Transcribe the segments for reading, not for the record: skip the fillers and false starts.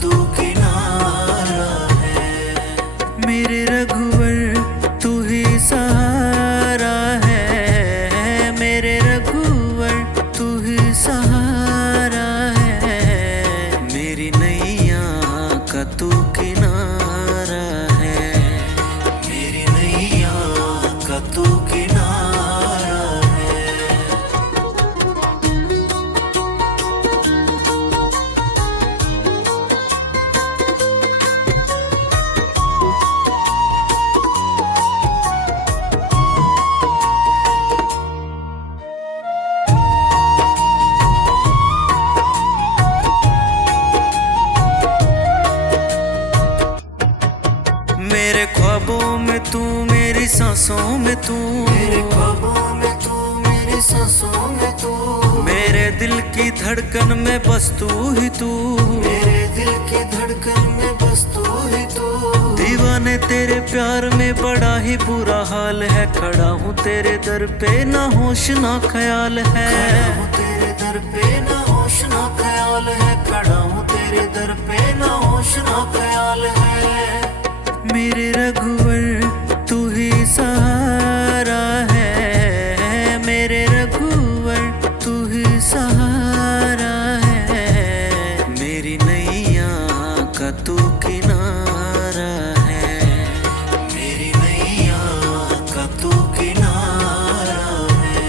तू किनारा है। मेरे रघुवर तू ही सहारा है, मेरे रघुवर तू ही सहारा है। मेरी नैया का तू किनारा है, मेरी नैया का तू किनारा है। मेरे ख्वाबों में तू, मेरी सांसों में तू, मेरे ख्वाबों में तू, मेरी सांसों में तू, मेरे दिल की धड़कन में बस तू ही तू, मेरे दिल की धड़कन में बस तू ही तू। दीवाने तेरे प्यार में बड़ा ही बुरा हाल है, खड़ा हूँ तेरे दर पे ना होश ना ख्याल है, खड़ा हूँ तेरे दर पे ना होश ना ख्याल है, खड़ा हूँ तेरे दर पे ना होश ना ख्याल है। मेरे रघुवर तू ही सहारा है, मेरे रघुवर तू ही सहारा है। मेरी नैया का तू किनारा है, मेरी नैया का तू किनारा है।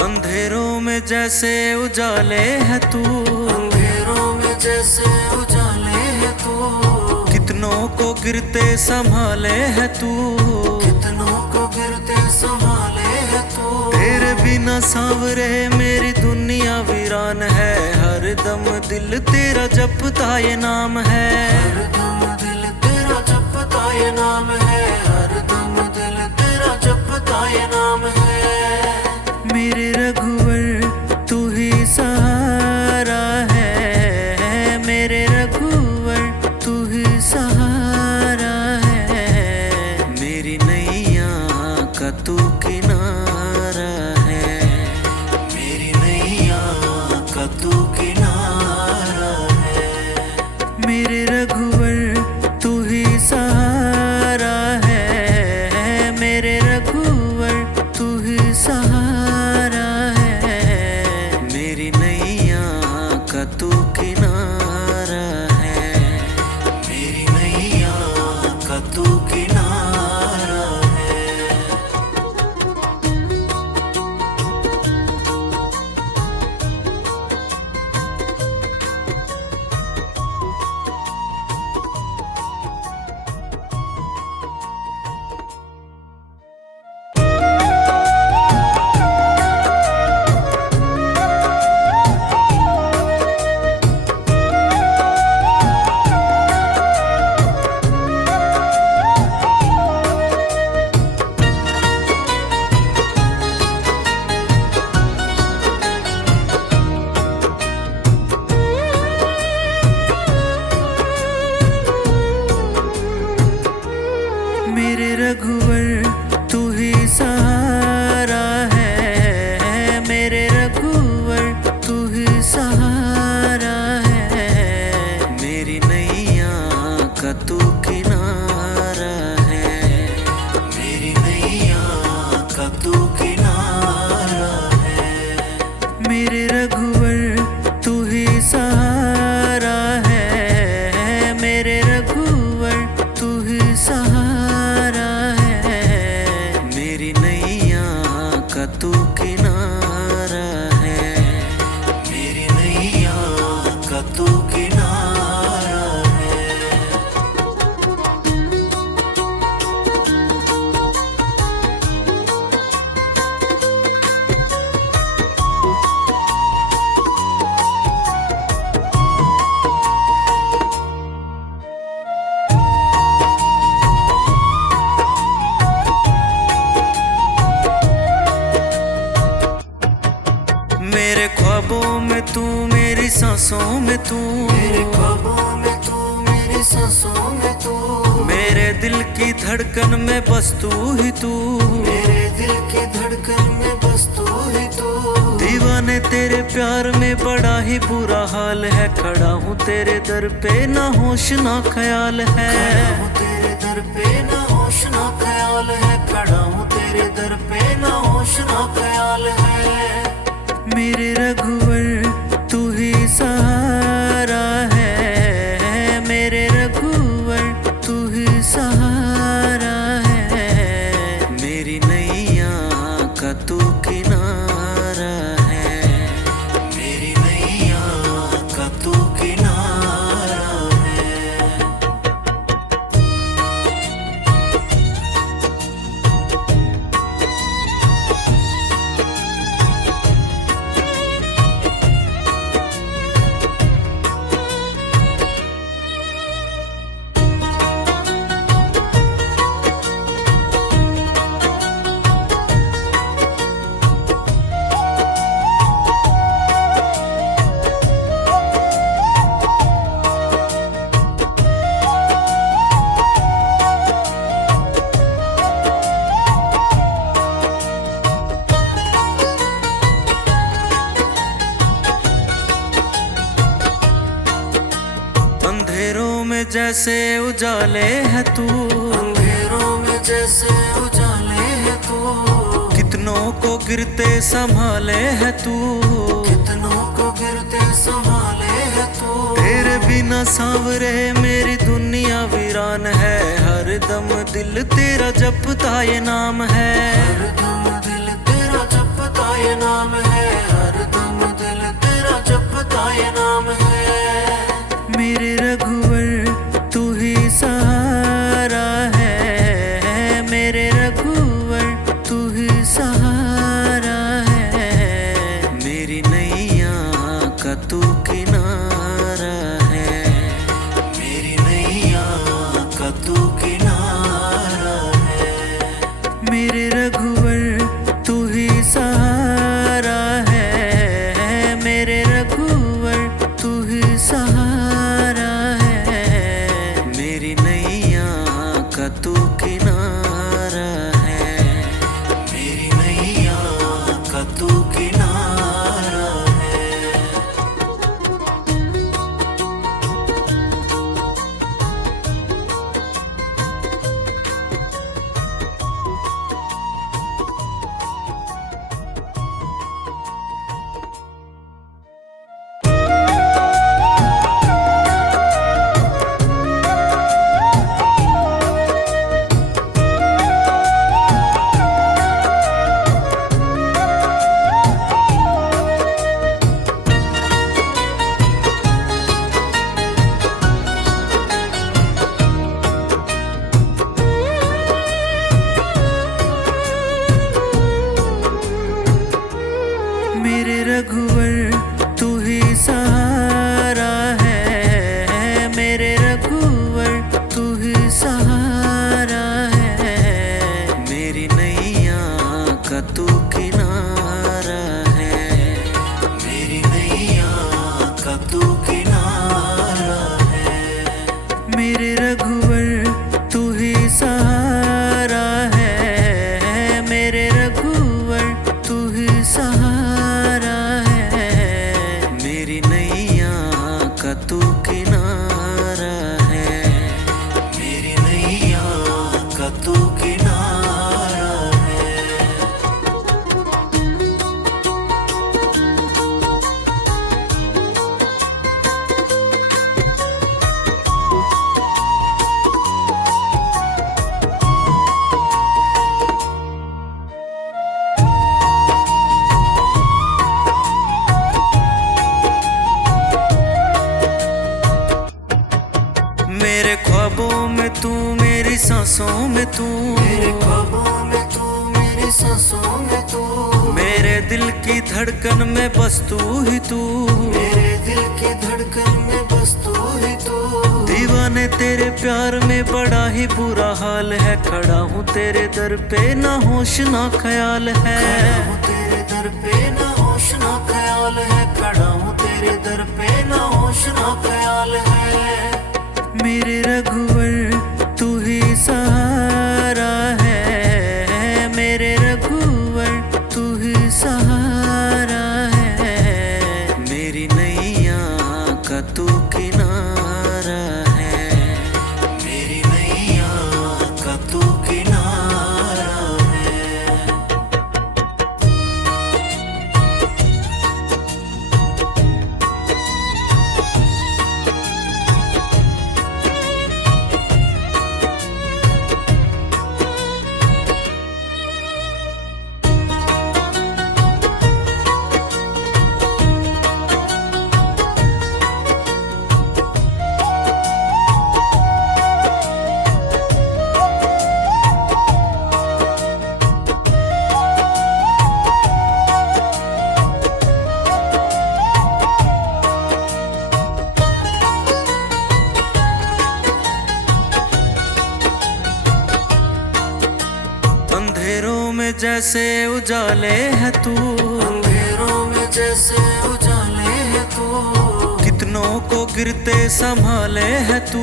अंधेरों में जैसे उजाले है तू, अंधेरों में जैसे उजाले है तू, कितनों को गिरते संभाले है तू, कितनों को गिरते संभाले है तू। तेरे बिना सांवरे मेरी दुनिया वीरान है, हर दम दिल तेरा जपता ये नाम है, हर दम दिल तेरा जपता ये नाम है, हर दम दिल तेरा जपता ये नाम है। मेरे रघुवर तू ही सहारा है, मेरे रघुवर तू ही सहारा है। मेरी नैया का तू किनारा है, मेरी नैया का तू किनारा है। मेरे सांसों में तू, मेरे ख्वाबों में तू, मेरी सांसों में तू, मेरे दिल की धड़कन में बस तू ही तू, मेरे दिल की धड़कन में बस तू ही तू। दीवाने तेरे प्यार में बड़ा ही बुरा हाल है, खड़ा हूँ तेरे दर पे ना होश ना ख्याल है, खड़ा हूँ तेरे दर पे ना होश ना ख्याल है, खड़ा हूँ तेरे दर पे ना होश ना ख्याल है। मेरे रघुवर तू ही सहारा है, मेरे रघुवर तू ही सहारा है, मेरी नैया का तू किनारा है, मेरी नैया का तू किनारा है। अंधेरों में जैसे उजाले है तू, अंधेरों में जैसे उजाले है तू, कितनों को गिरते संभाले है तू, कितनों को गिरते संभाले है तू। तेरे बिना सांवरे मेरी दुनिया वीरान है, हर दम दिल तेरा जपता ये नाम है, हर दम दिल तेरा जपता ये नाम है, हर दम दिल तेरा जपता ये नाम है। मेरे रघुवर तू ही सहारा है, मेरे रघुवर तू ही सहारा है, मेरी नैया का तू किनारा है, मेरी नैया का तू किनारा है। मेरे रघुवर तू ही सहारा है, मेरे रघुवर तू ही सहारा है, मेरी नैया का तू किनारा है, मेरी नैया का तू किनारा है। मेरे रघुवर तू ही सहारा है, मेरे रघुवर तू ही सहारा है, मेरी नैया का तू किनारा है, मेरी नैया का तू किनारा है। मेरे रघुवर तू ही सहारा है, मेरे रघुवर तू ही सहारा है, मेरी नैया का तू किनारा है, मेरी नैया का तू किनारा है। मेरे ख्वाबों में तू, मेरी सांसों में तू, मेरे ख्वाबों में तू, मेरी सांसों में तू, मेरे दिल की धड़कन में बस तू ही तू, मेरे दिल की धड़कन में बस तू ही तू। दीवाने तेरे प्यार में बड़ा ही बुरा हाल है, खड़ा हूँ तेरे दर पे ना होश ना ख्याल है, खड़ा हूँ तेरे दर पे ना होश ना ख्याल है, खड़ा हूँ तेरे दर पे ना होश ना ख्याल है। मेरे रघुवर तू ही सहारा है, मेरे रघुवर तू ही सहारा है, मेरी नैया का तू किनारा है, मेरी नैया का तू किनारा है। अंधेरों में जैसे उजाले है तू, अंधेरों में जैसे उजाले है तू, कितनों को गिरते संभाले है तू,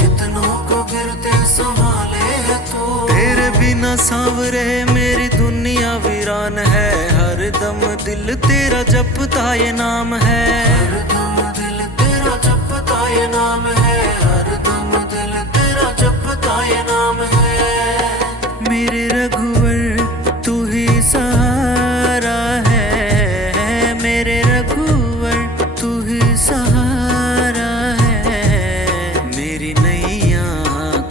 कितनों को गिरते संभाले है तू। तेरे बिना सांवरे मेरी दुनिया वीरान है, हर दम दिल तेरा जपता ये नाम है, हर दम दिल तेरा जपता ये नाम है, हर दम दिल तेरा जपता ये नाम है। मेरे रघुवर तू ही सहारा है, मेरे रघुवर तू ही सहारा है, मेरी नैया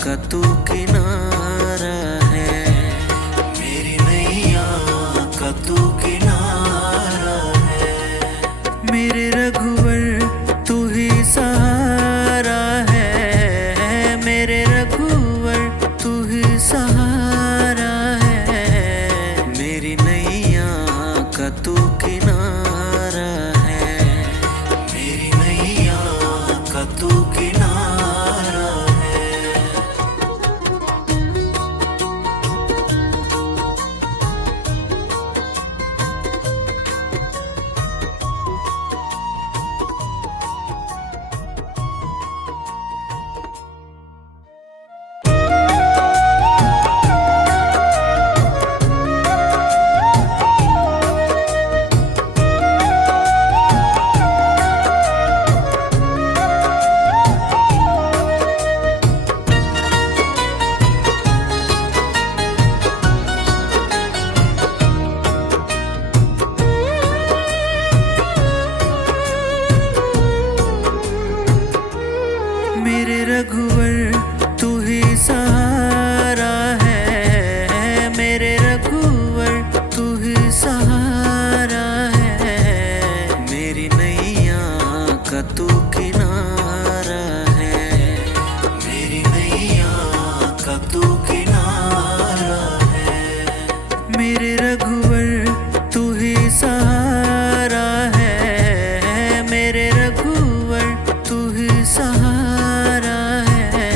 का तू किनारा है, मेरी नैया का तू किनारा है। मेरे रघुवर तू ही सहारा है, मेरे रघुवर तू ही सहारा है, मेरी नैया का तू किनारा है, मेरी नैया का तू किनारा है। मेरे रघुवर तू ही सहारा है, मेरे रघुवर तू ही सहारा है, मेरी नैया का तू किनारा है, मेरी नैया का तू किनारा है। मेरे रघुवर तू ही सहारा है, मेरे रघुवर तू ही सहारा है,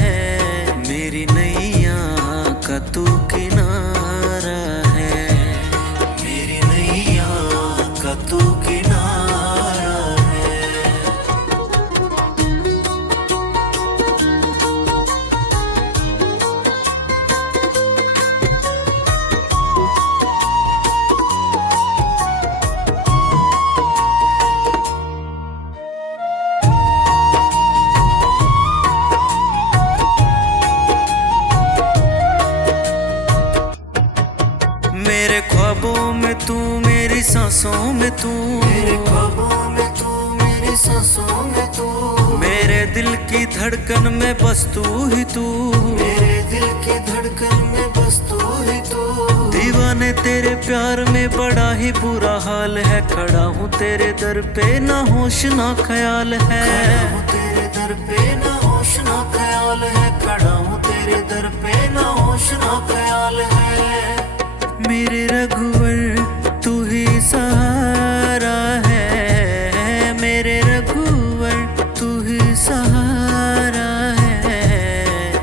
मेरी नैया का तू किनारा है, मेरी नैया का तू किनारा है। मेरे ख्वाबों में तू, मेरी सांसों में तू, मेरे ख्वाबों में तू, मेरी सांसों में तू, मेरे दिल की धड़कन में बस तू ही तू, मेरे दिल की धड़कन में बस तू ही तू। दीवाने तेरे प्यार में बड़ा ही बुरा हाल है, खड़ा हूँ तेरे दर पे ना होश ना ख्याल है, खड़ा हूँ तेरे दर पे ना होश ना ख्याल है, खड़ा हूँ तेरे दर पे ना होश ना ख्याल है। मेरे रघुवर तू ही सहारा है, मेरे रघुवर तू ही सहारा है,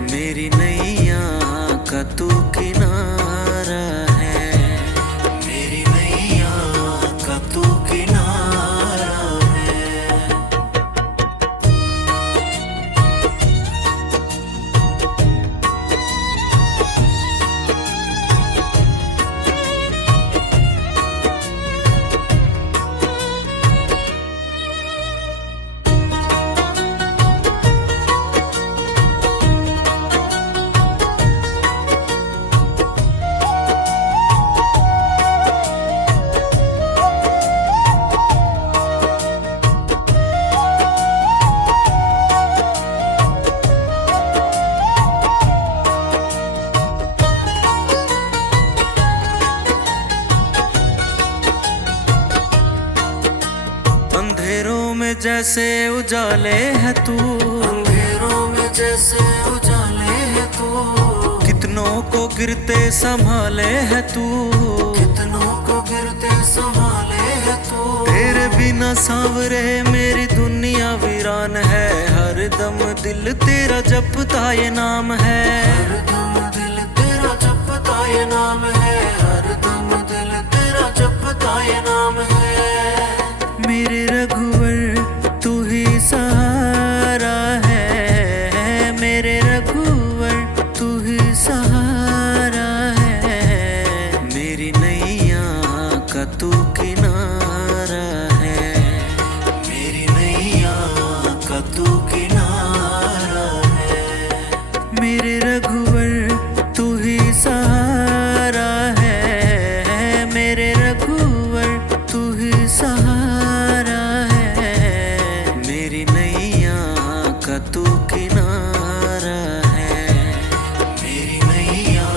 मेरी नैया का तू किनारा है, मेरी नैया का तू किनारा जैसे उजाले है तू, अंधेरों में जैसे उजाले है तू, कितनों को गिरते संभाले है तू, कितनों को गिरते संभाले है तू। तेरे बिना सांवरे मेरी दुनिया वीरान है, हर दम दिल तेरा जपता ये नाम है, हर दम दिल तेरा जपता ये नाम है, हर दम दिल तेरा जपता ये नाम है। मेरे रघुवर तू ही सहारा है, मेरे रघुवर तू ही सहारा है, मेरी नैया का तू किनारा है, मेरी नैया का तू किनारा है। मेरे रघुवर तू ही सहारा है, मेरे रघुवर तू ही सहारा है, मेरी नैया का तू किनारा है, मेरी नैया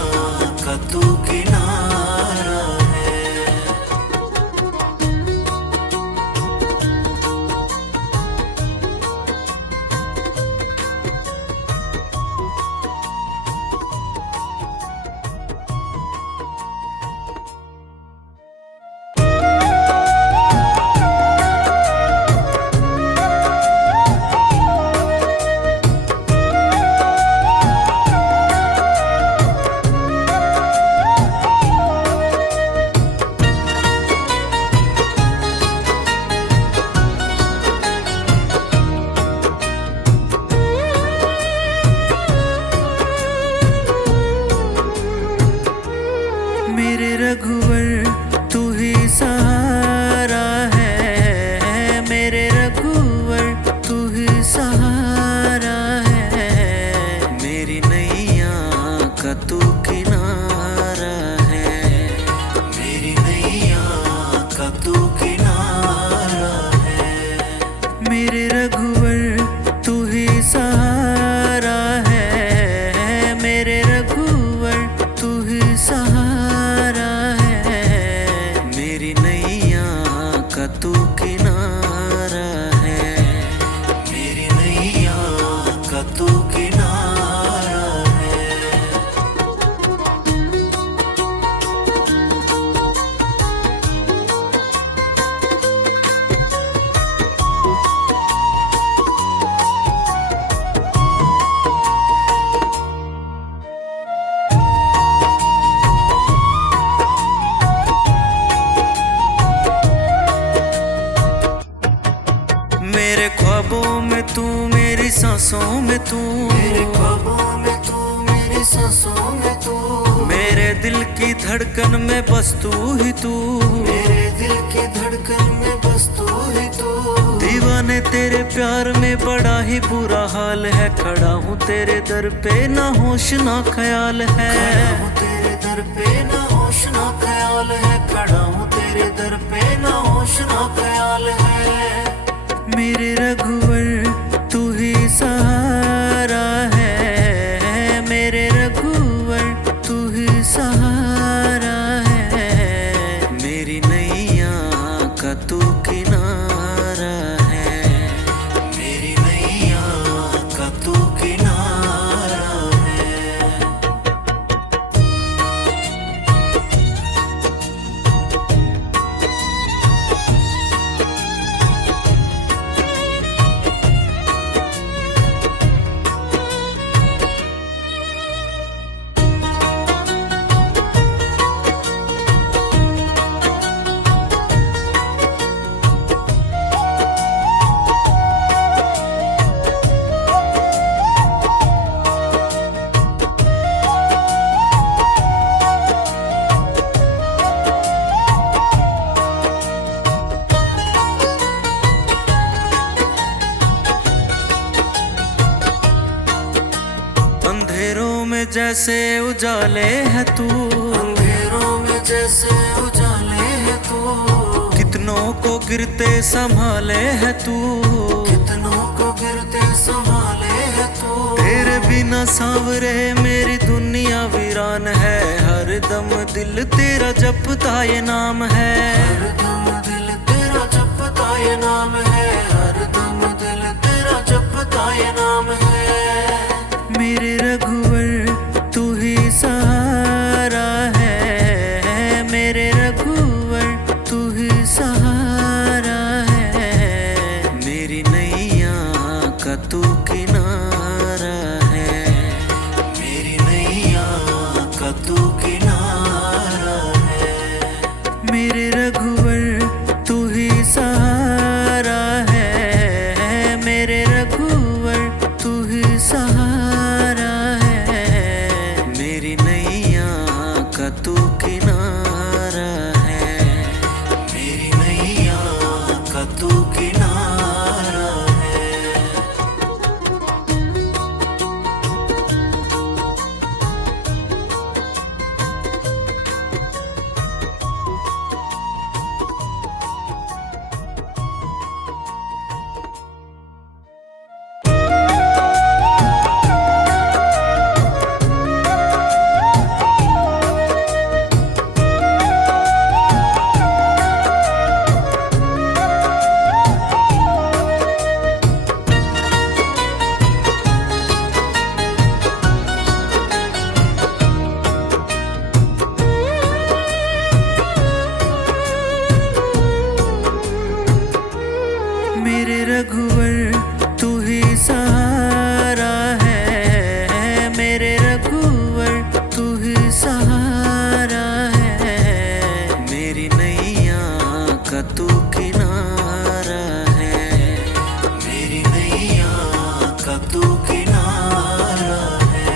का तू किनारा है। मेरे रघुवर तू ही सहारा है, मेरे रघुवर तू ही सहारा है, मेरी नैया का तू किनारा है, मेरी नैया का तू किनारा है। मेरे रघुवर तू ही सहारा है, मेरे रघुवर तू ही सहारा है, मेरी नैया का तू किनारा है, मेरी नैया का तू किनारा है। मेरे ख्वाबों में तू, मेरी सांसों में तू, मेरे ख्वाबों में तू, मेरी सांसों में तू, मेरे दिल की धड़कन में बस तू ही तू, मेरे दिल की धड़कन में बस तू ही तू। दीवाने तेरे प्यार में बड़ा ही बुरा हाल है, खड़ा हूँ तेरे दर पे ना होश ना ख्याल है, खड़ा हूँ तेरे दर पे ना होश ना ख्याल है, खड़ा हूँ तेरे दर पे ना होश ना ख्याल है। मेरे रघुवर तू ही सहारा है, मेरे रघुवर तू ही सहारा है, मेरी नैया का तू किनारा है, मेरी नैया का तू किनारा है। जैसे उजाले है तू, अंधेरों में जैसे उजाले है तू, कितनों को गिरते संभाले है तू, कितनों को गिरते संभाले है तू। तेरे बिना सांवरे मेरी दुनिया वीरान है, हर दम दिल तेरा जपता ये नाम है, हर दम दिल तेरा जपता जपता ये नाम है, हरदम दिल तेरा जपता ये नाम है। मेरे रघुवर तू ही सहारा है, मेरे रघुवर तू ही सहारा है, मेरी नैया का तू किनारा है, मेरी नैया का तू किनारा है। मेरे रघुवर तू ही सहारा है, मेरे रघुवर तू ही सहारा है, मेरी नैया का तू किनारा है, मेरी नैया का तू किनारा है। मेरे रघुवर तू ही सहारा है, मेरे रघुवर तू ही सहारा है, मेरी नैया का तू किनारा है, मेरी नैया का तू किनारा है।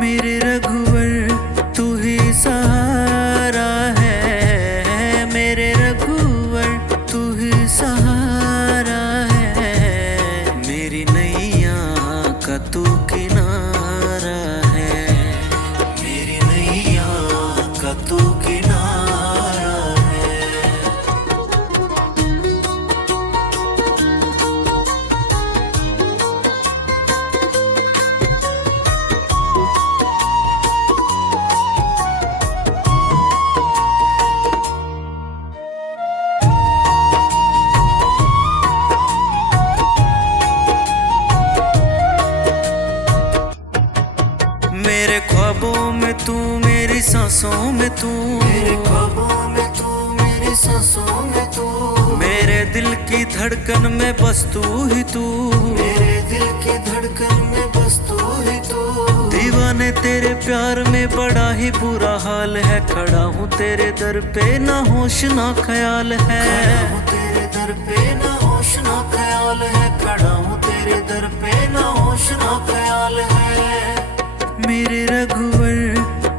मेरे रघुवर तू ही सहारा है, मेरे रघुवर तू ही सहारा है, मेरी नैया का तू किनारा है, मेरी नैया का तू किनारा है। मेरे ख्वाबों में तू, मेरी सांसों में तू, मेरे ख्वाबों में तू, मेरी सांसों में तू, मेरे दिल की धड़कन में बस तू ही तू, मेरे दिल की धड़कन में बस तू ही तू। दीवाने तेरे प्यार में बड़ा ही बुरा हाल है, खड़ा हूँ तेरे दर पे ना होश ना ख्याल है, खड़ा हूँ तेरे दर पे ना होश ना ख्याल है, खड़ा हूँ तेरे दर पे ना होश ना ख्याल है। मेरे रघुवर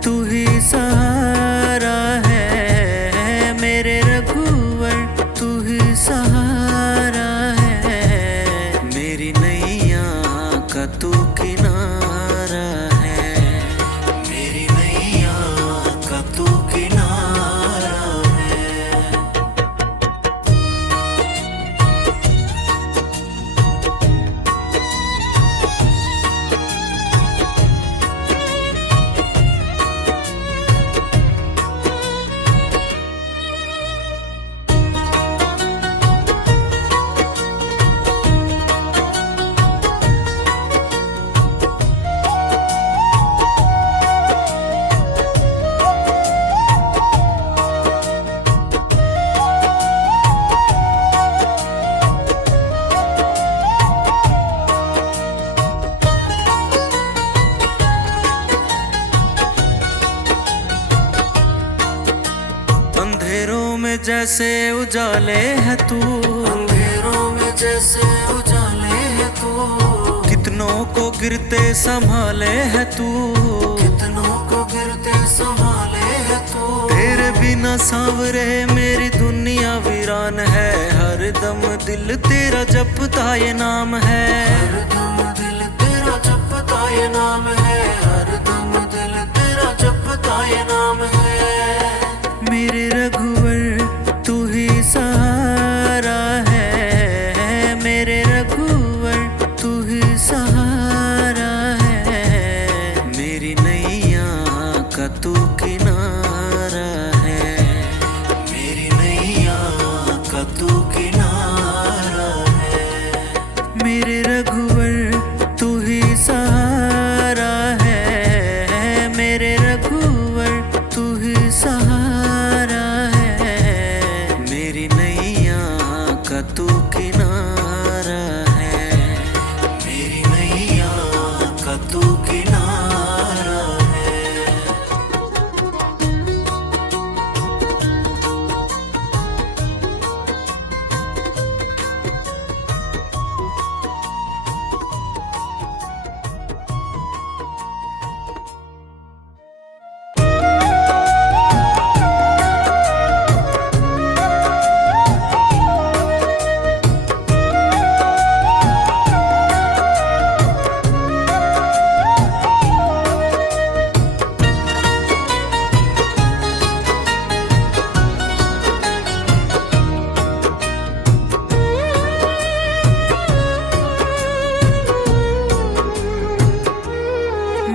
तू ही सहारा है, मेरे रघुवर तू ही सहारा है, मेरी नैया का तू किनारा है, मेरी नैया का तू किनारा है। अंधेरों में जैसे उजाले है तू, अंधेरों में जैसे उजाले है तू, कितनों को गिरते संभाले है तू, कितनों को गिरते संभाले है तू। तेरे बिना सांवरे मेरी दुनिया वीरान है, हर दम दिल तेरा जपता ये नाम है, हरदम दिल तेरा जपता ये नाम है, हरदम दिल तेरा जपता ये नाम है। मेरे रघुवर तू ही सहारा है, मेरे रघुवर तू ही सहारा है, मेरी नैया का तू किनारा है, मेरी नैया का तू किनारा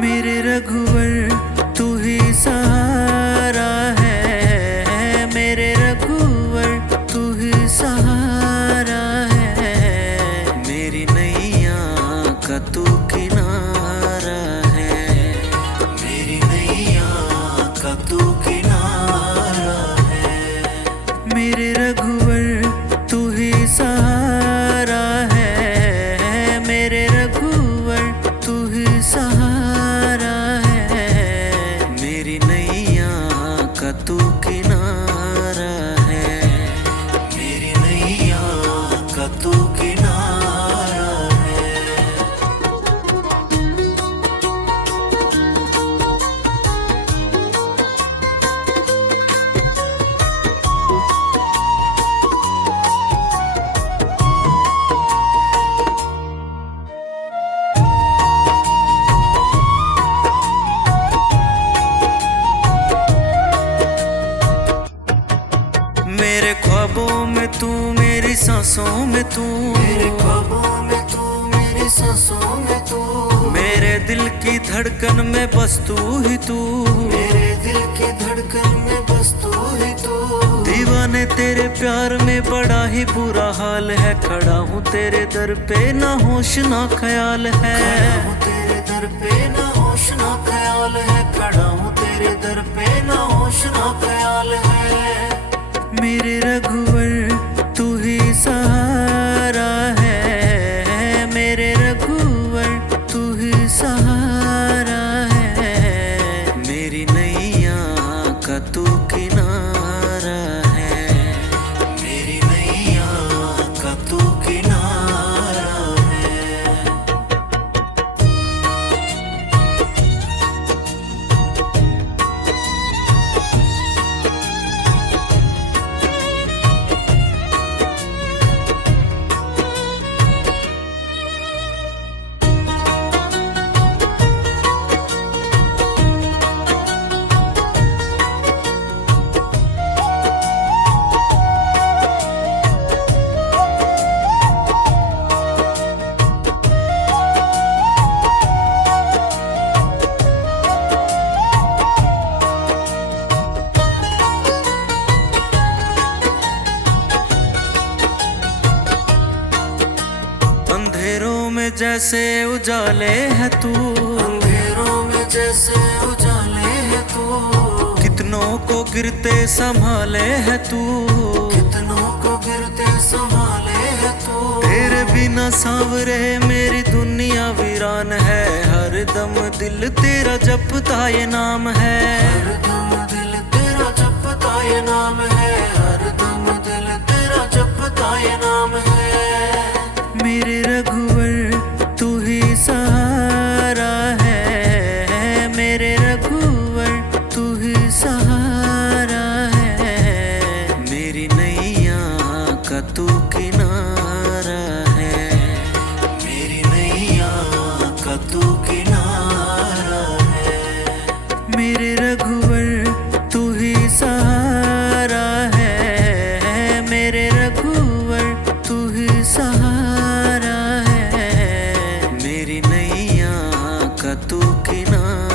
मेरे रघुवर तू ही सहारा है, मेरे रघुवर तू ही सहारा है, मेरी नैया का तू किनारा है, मेरी नैया का तू किनारा है। मेरे रघुवर तू ही सहारा है, मेरे रघुवर तू ही सहारा है, मेरी नैया का तू किनारा है, मेरी नैया का तू किनारा है। मेरे ख्वाबों में तू, मेरी सांसों में तू, मेरे ख्वाबों में तू, मेरी सांसों में तू, मेरे दिल की धड़कन में बस तू ही तू, मेरे दिल की धड़कन में बस तू ही तू। दीवाने तेरे प्यार में बड़ा ही बुरा हाल है, खड़ा हूँ तेरे दर पे ना होश ना ख्याल है, खड़ा हूँ तेरे दर पे ना होश ना ख्याल है, खड़ा हूँ तेरे दर पे ना होश ना ख्याल है। मेरे रघुवर तू ही सहारा है, मेरे रघुवर तू ही सहारा है, मेरी नैया का तू किनारा है, मेरी नैया का तू किनारा है। अंधेरों में जैसे उजाले है तू, अंधेरों में जैसे उजाले है तू, कितनों को गिरते संभाले है तू, कितनों को गिरते संभाले है तू। तेरे बिना सांवरे मेरी दुनिया वीरान है, हर दम दिल तेरा जपता ये नाम है, हर दम दिल तेरा जपता ये नाम है, हर दम दिल तेरा जपता ये नाम है। मेरे रघुवर तू ही सहारा है, मेरे रघुवर तू ही सहारा है, मेरी नैया का तू किनारा है, मेरी नैया का तू किनारा है। मेरे रघुवर तू ही सहारा है, मेरे रघुवर तू ही सहारा है, मेरी नैया का तू किनारा